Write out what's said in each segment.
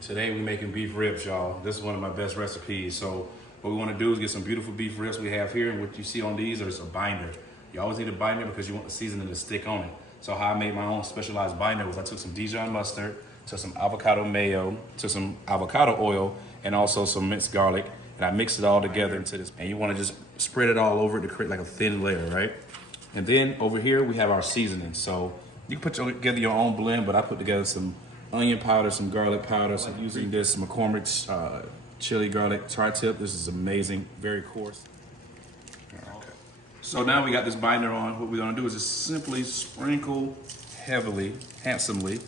Today we're making beef ribs, y'all. This is one of my best recipes. So what we want to do is get some beautiful beef ribs we have here, and what you see on these is a binder. You always need a binder because you want the seasoning to stick on it. So how I made my own specialized binder was I took some Dijon mustard, took some avocado mayo, took some avocado oil, and also some minced garlic, and I mixed it all together into this. And you want to just spread it all over it to create like a thin layer, right? And then over here we have our seasoning. So you can put together your own blend, but I put together some onion powder, some garlic powder. So I'm using this McCormick's chili garlic tri-tip. This is amazing, very coarse. Okay. So now we got this binder on. What we're gonna do is just simply sprinkle heavily, handsomely,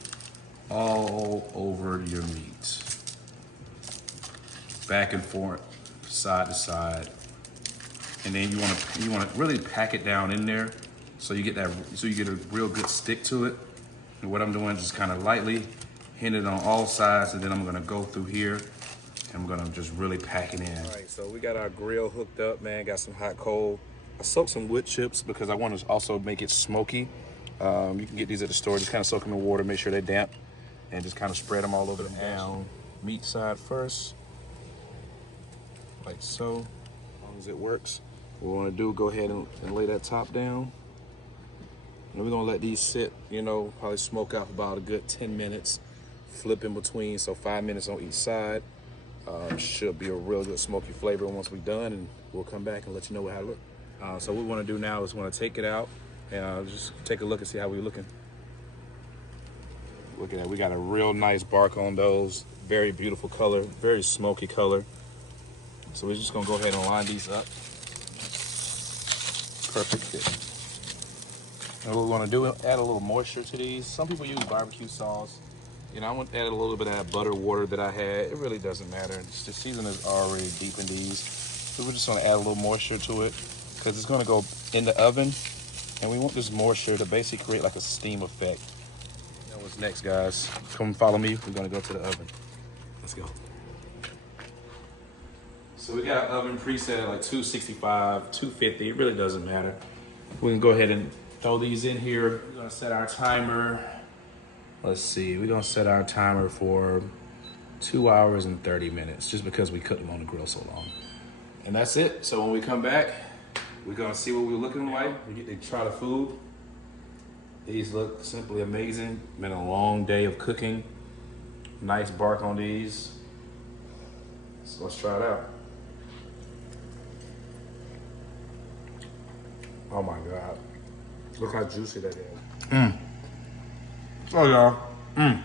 all over your meat. Back and forth, side to side. And then you wanna really pack it down in there so you get a real good stick to it. And what I'm doing is just kind of lightly hit it on all sides, and then I'm gonna go through here and I'm gonna just really pack it in. All right, so we got our grill hooked up, man. Got some hot coal. I soaked some wood chips because I want to also make it smoky. You can get these at the store. Just kind of soak them in water, make sure they're damp, and just kind of spread them all over the down. Meat side first, like so. As long as it works. What we want to do, go ahead and lay that top down. And we're gonna let these sit, probably smoke out for about a good 10 minutes. Flip in between, so 5 minutes on each side. Should be a real good smoky flavor once we're done, and we'll come back and let you know how it looks. So what we want to do now is we want to take it out and just take a look and see how we're looking. Look at that, we got a real nice bark on those. Very beautiful color, very smoky color. So we're just gonna go ahead and line these up. Perfect fit. And what we want to do is add a little moisture to these. Some people use barbecue sauce. I want to add a little bit of that butter water that I had. It really doesn't matter. The seasoning is already deep in these. So we're just going to add a little moisture to it because it's going to go in the oven. And we want this moisture to basically create like a steam effect. Now what's next, guys? Come follow me. We're going to go to the oven. Let's go. So we got our oven preset at like 265, 250. It really doesn't matter. We can go ahead and throw these in here. We're going to set our timer. Let's see, we're gonna set our timer for 2 hours and 30 minutes, just because we cooked them on the grill so long. And that's it. So when we come back, we're gonna see what we're looking like. We get to try the food. These look simply amazing. Been a long day of cooking. Nice bark on these. So let's try it out. Oh my God. Look how juicy that is. Oh, y'all.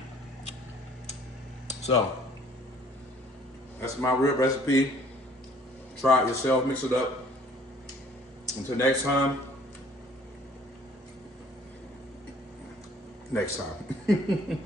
So, that's my rib recipe. Try it yourself, mix it up. Until next time. Next time.